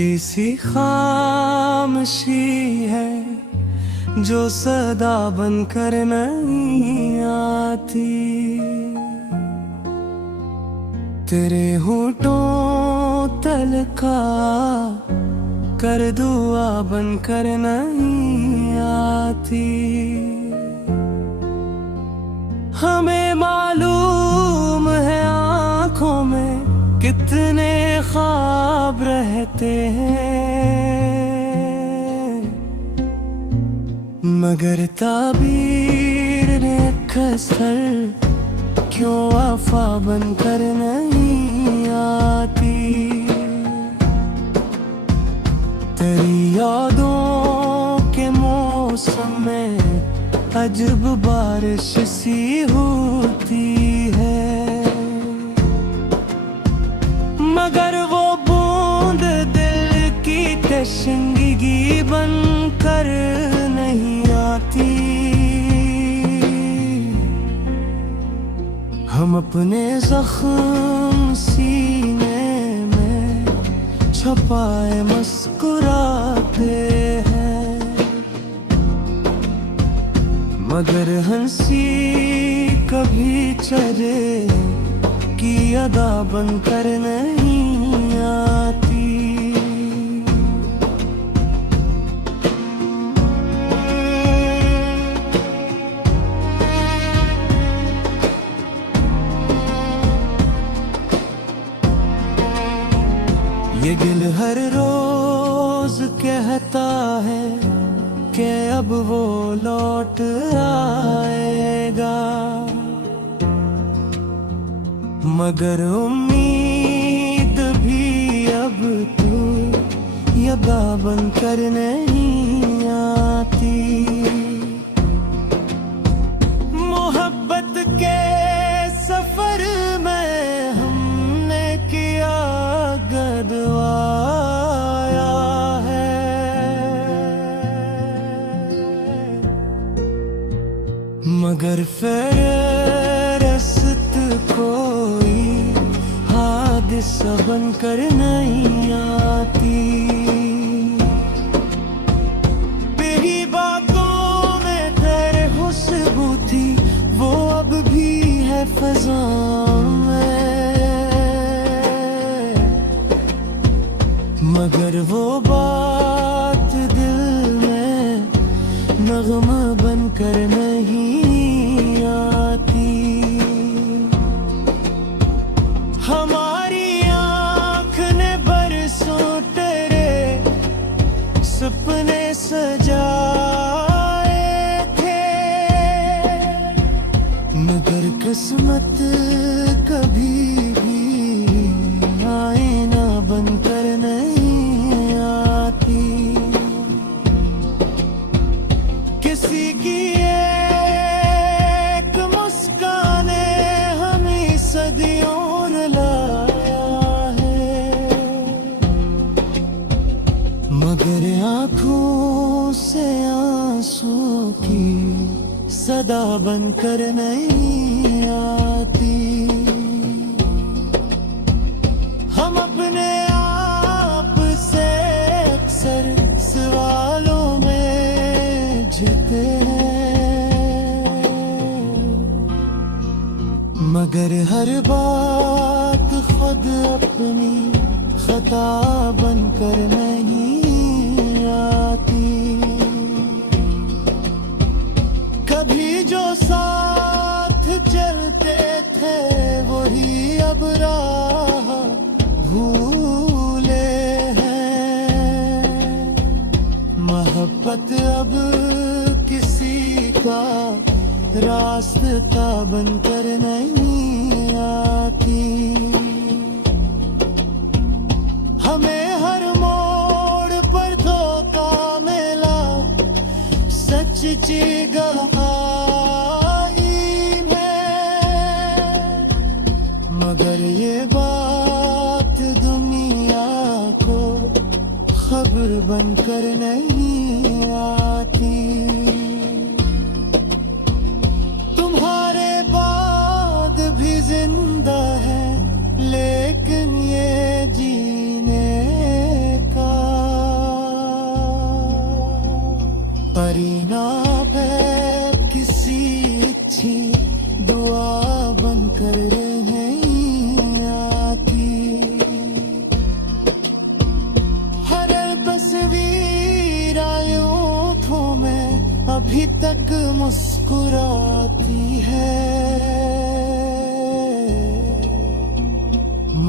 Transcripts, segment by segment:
किसी खामोशी है जो सदा बनकर नहीं आती, तेरे होठों तलका कर दुआ बनकर नहीं आती। हमें मालूम है आँखों में कितने ख्वाब रहते हैं, मगर ताबीर ने कसर क्यों वफा बनकर नहीं आती। तेरी यादों के मौसम में अजब बारिश सी होती है, मगर वो बूंद दिल की तशंगी बनकर नहीं आती। हम अपने जख्म सीने में छुपाए मुस्कुराते हैं, मगर हंसी कभी चले की अदा बनकर नहीं आती। ये दिल हर रोज कहता है कि अब वो लौट आएगा, मगर उम्मीद भी अब तो यदा बनकर नहीं आती। मोहब्बत के सफर में हमने किया गदवाया है, मगर फेरस्त कोई हादिसा बनकर नहीं आती। तेरी बातों में तेरे खुशबू थी, वो अब भी है फज़ा में, मगर वो बात दिल में नग़्मा बनकर नहीं आती। हमारी आँख ने बरसों तेरे सपने सजाए थे, मगर किस्मत कभी भी आईना बनकर नहीं आती। किसी की एक मुस्काने हमें सदियों लाया है, मगर आँखों से आंसू की सदा बनकर नहीं आती। हम अपने आप से अक्सर सवालों में जीते हैं, मगर हर बात खुद अपनी खता बनकर नहीं आती। कभी जो साथ चलते थे वही अब राह भूले हैं, मोहब्बत अब किसी का रास्ता बनकर नहीं आती। हमें हर मोड़ पर धोखा मिला, सच की गवाही में, मगर ये बात दुनिया को खबर बनकर नहीं आती। तुम्हारे बाद भी जिंदा है लेकिन ये जीने का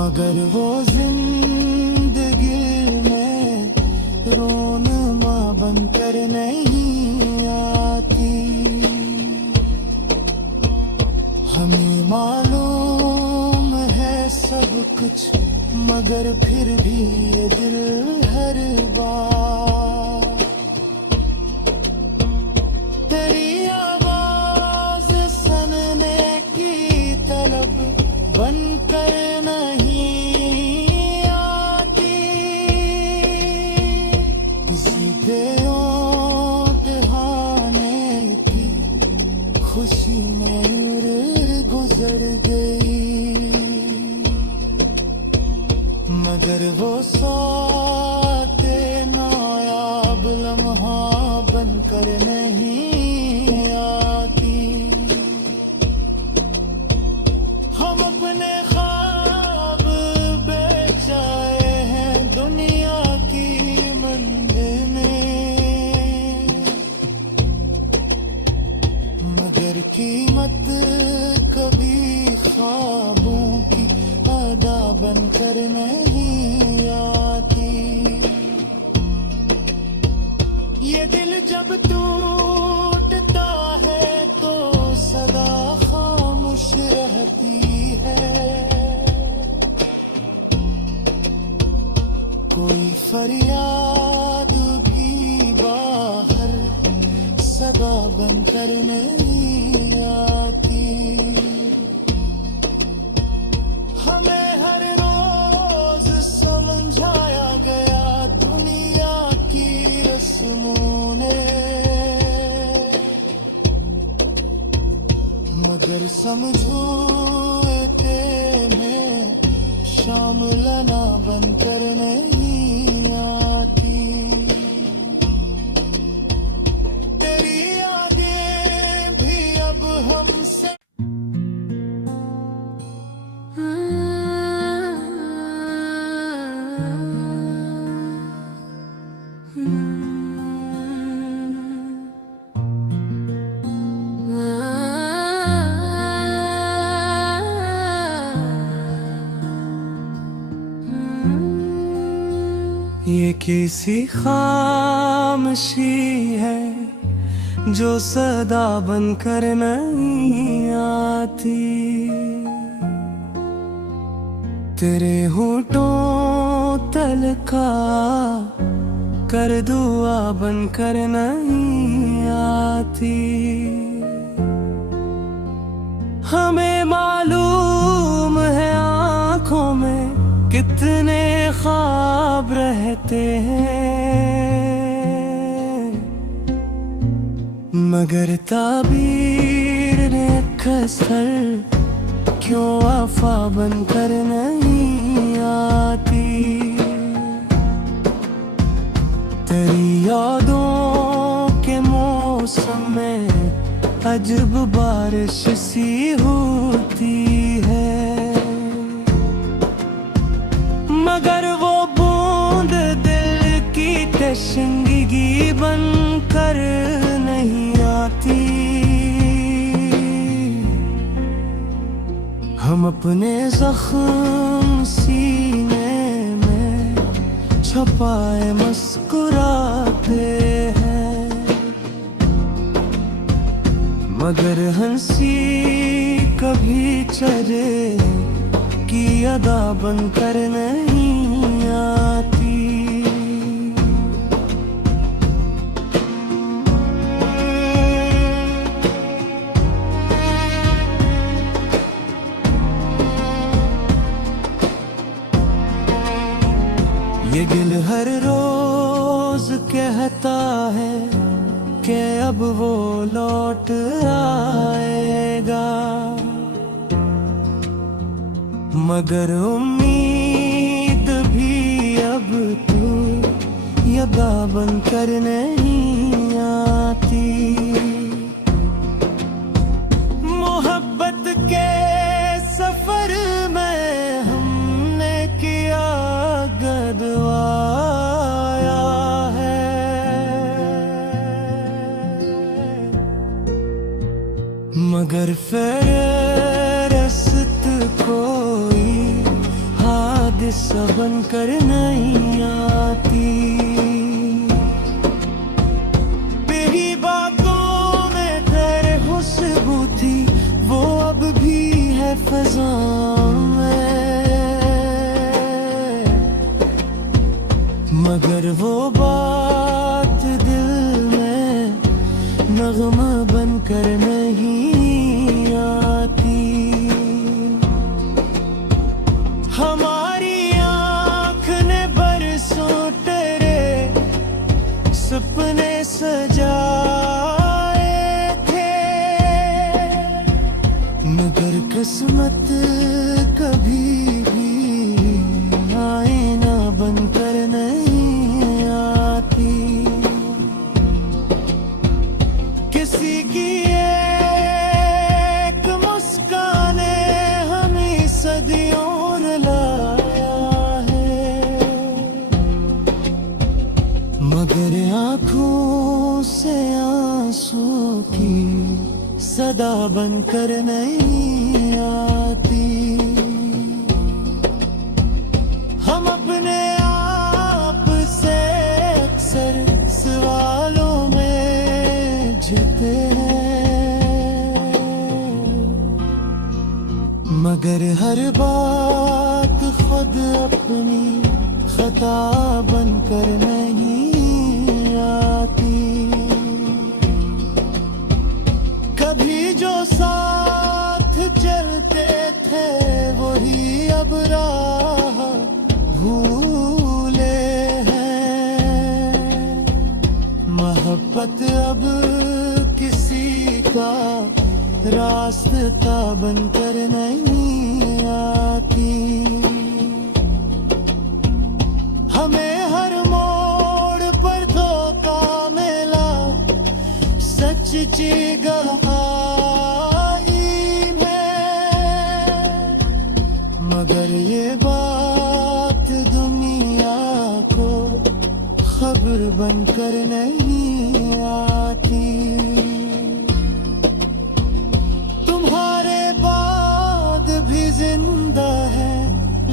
मगर वो जिंदगी में रोनमा बनकर नहीं आती। हमें मालूम है सब कुछ, मगर फिर भी ये दिल हर बार तेरी आवाज सुनने की तलब बनकर नहीं आती। किसी के ओट हाने की खुशी में गुजर गई, मगर वो साते नायाब लम्हा बनकर नहीं आती। हम अपने ख्वाब बेचाए हैं दुनिया की मंदिर में, मगर कीमत कभी ख्वाबों की अदा बनकर नहीं आती। ये दिल जब टूटता है तो सदा खामोश रहती है, कोई फरियाद भी बाहर सदा बनकर नहीं आती। हमें हर रोज समझाया गया दुनिया की रस्मों ने, मगर समझौते में शामिल ना बनकर नहीं आती। तेरी यादें भी अब हमसे ये किसी खामोशी है जो सदा बनकर नहीं आती। तेरे होठों तलका कर दुआ बनकर नहीं आती। हमें मालूम है आँखों में कितने ख्वाब रहते हैं, मगर ताबीर ने कसर क्यों वफा बनकर नहीं आती। तेरी यादों के मौसम में अजब बारिश सी होती है, मगर वो बूंद दिल की तशंगी बनकर नहीं आती। हम अपने जख्म सीने में छुपाए मुस्कुराते हैं, मगर हंसी कभी चले की अदा बनकर नहीं आती। ये दिल हर रोज कहता है कि अब वो लौट आएगा, मगर उम्मीद भी अब तो यदा बनकर नहीं आती। मोहब्बत के सफर में हमने किया गदवाया है, मगर फेरस्त कोई किस्सा बनकर नहीं आती। तेरी बातों में तेरे खुशबू थी, वो अब भी है फज़ा में, मगर वो बात दिल में नग़्मा बनकर नहीं आती। हमारी आँख ने बरसों तेरे सपने सजाए थे, मगर किस्मत कभी भी आईना बनकर नहीं आती। किसी की एक मुस्काने हमें सदियों रुलाया है, मगर आँखों से आंसू की सदा बनकर नहीं आती। हम अपने आप से अक्सर सवालों में जीते हैं, मगर हर बात खुद अपनी खता बनकर नहीं आती। कभी जो साथ चलते थे वही अब राह भूले हैं, मोहब्बत अब किसी का रास्ता बनकर नहीं आती। हमें हर मोड़ पर धोखा मिला, सच गहराई में, मगर ये बात दुनिया को खबर बनकर नहीं आती। तुम्हारे बाद भी जिंदा है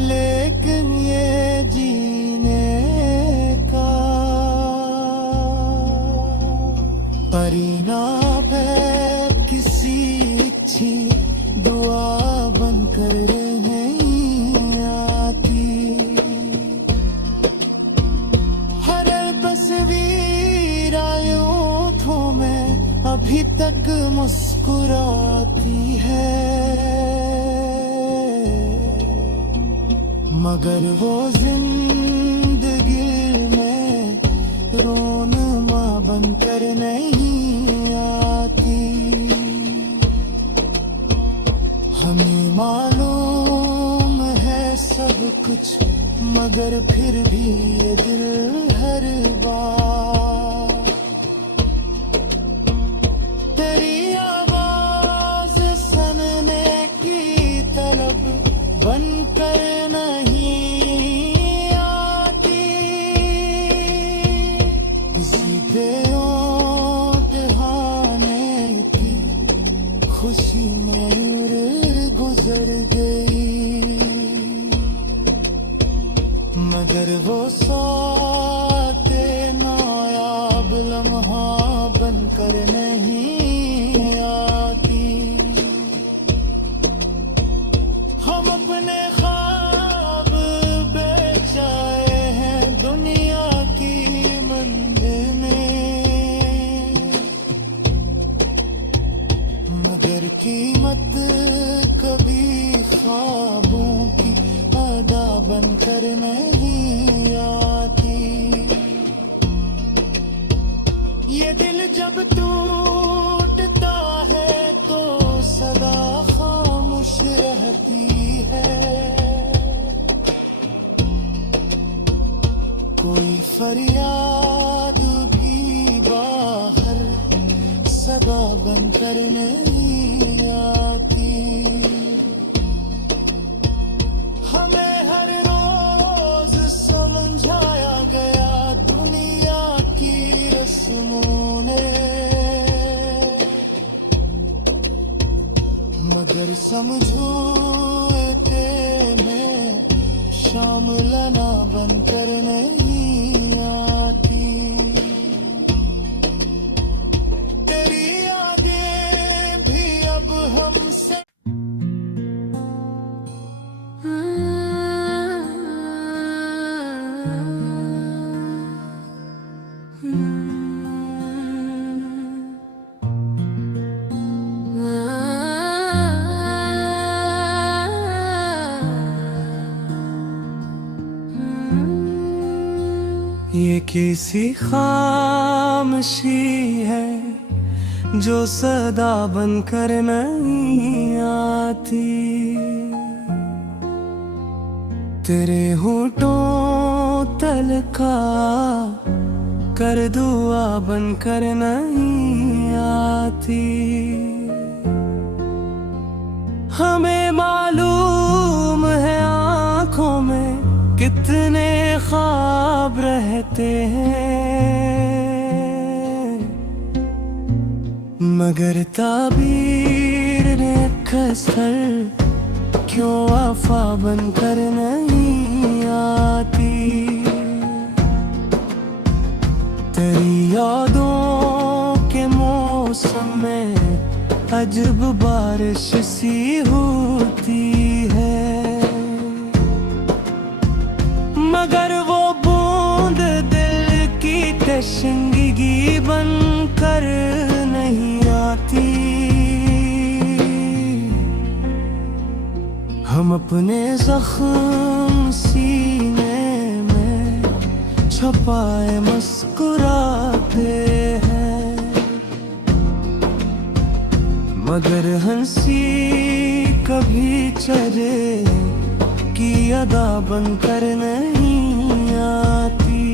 लेकिन ये जीने का परिणाम है किसी अच्छी दुआ बनकर नहीं आती। हर तस्वीर आयों में अभी तक मुस्कुराती है, मगर वो जिंदगी में रोनुमा बनकर नहीं आती। हमें मालूम है सब कुछ, मगर फिर भी ये दिल हर बार तेरी आवाज सुनने की तलब बनकर नहीं आती। किसी पे ओढ़ाने की खुशी में गुजर गई, मगर वो साथे नायाब लम्हा बनकर नहीं आती। हम अपने ख्वाब बेचाए हैं दुनिया की मंदिर में, मगर कीमत कभी ख्वाबों की अदा बनकर नहीं आती। ये दिल जब टूटता है तो सदा खामोश रहती है, कोई फरियाद भी बाहर सदा बनकर नहीं आती। हमें हर रोज समझाया गया दुनिया की रस्मों ने, मगर समझौते में शाम लना बनकर नहीं आती। तेरी यादें भी अब हमसे ये किसी खामोशी है जो सदा बनकर नहीं आती। तेरे होठों तलका कर दुआ बनकर नहीं आती। हमें मालूम है आँखों में कितने ख्वाब रहते हैं, मगर ताबीर ने कसर क्यों वफा बनकर नहीं आती। तेरी यादों के मौसम में अजब बारिश सी होती है, मगर वो बूंद दिल की तशंगी बनकर नहीं आती। हम अपने जख्म सीने में छुपाए मुस्कुराते हैं, मगर हंसी कभी चले की अदा बनकर नहीं आती।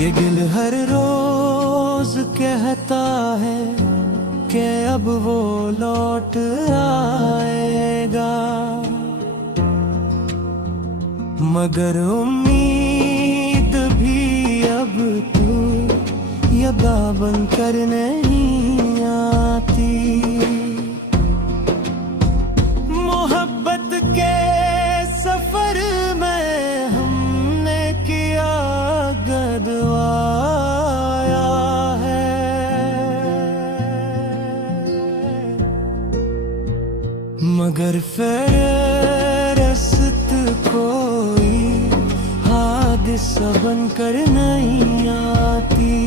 ये दिल हर रोज कहता है कि अब वो लौट आएगा, मगर उम्मीद भी अब तू यदा बनकर नहीं आती। मोहब्बत के सफर में हमने किया गदवाया है, मगर फेरस्त कोई हादिसा बनकर नहीं आती।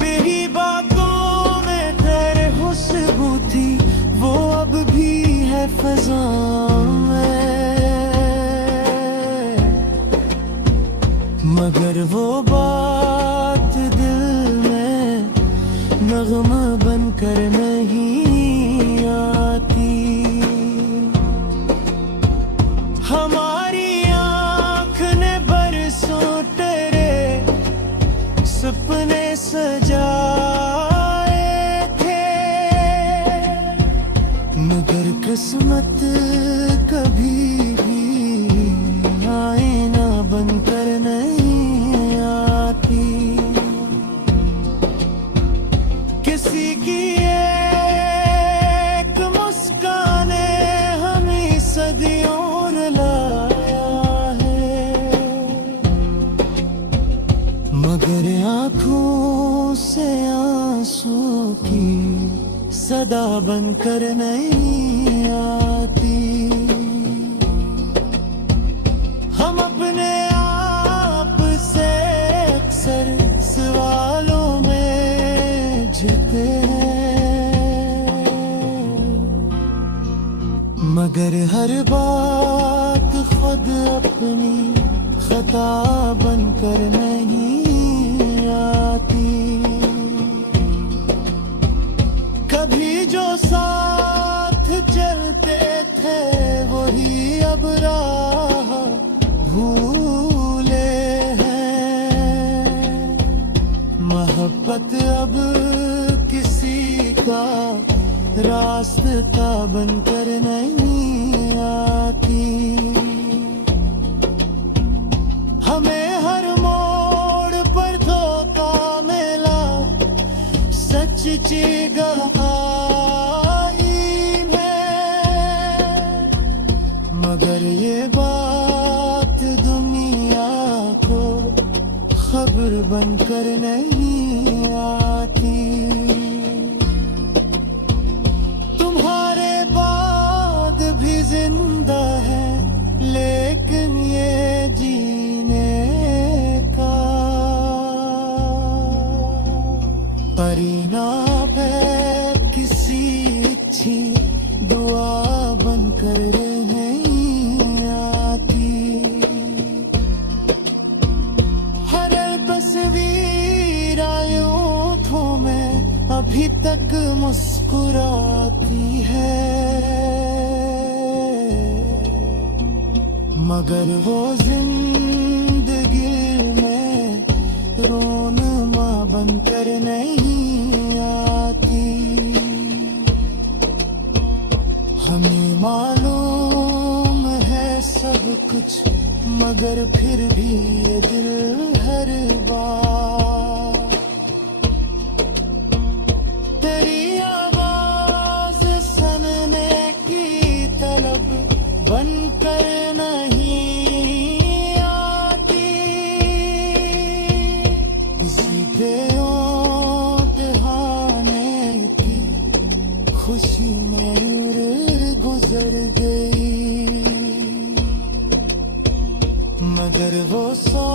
तेरी बातों में तेरे खुशबू थी, वो अब भी है फज़ा में, मगर वो बात दिल में नग़्मा बनकर नहीं आती। हमारी आँख ने बरसों तेरे सपने सजाए थे, मगर किस्मत कभी भी आईना बनकर नहीं आती। किसी की एक मुस्काने हमें सदियों मगर आँखों से आंसू की सदा बनकर नहीं आती। हम अपने आप से अक्सर सवालों में जीते हैं, मगर हर बात खुद अपनी खता बनकर नहीं आती। कभी जो साथ चलते थे वही अब राह भूले हैं, मोहब्बत अब किसी का रास्ता बनकर नहीं आती। बनकर नहीं आती। तुम्हारे बाद भी जिंदा है लेकिन ये जीने का परिणाम है किसी अच्छी दुआ बनकर नहीं आती। हर तस्वीर आयों में अभी तक मुस्कुराती है, मगर वो जिंदगी में रोनमा बनकर नहीं आती। हमें मालूम है सब कुछ मगर फिर भी ये दिल हर बार तेरी आवाज सुनने की तलब बनकर नहीं आती। किसी के इम्तिहाने की खुशी में गुजर गई, मगर वो सौ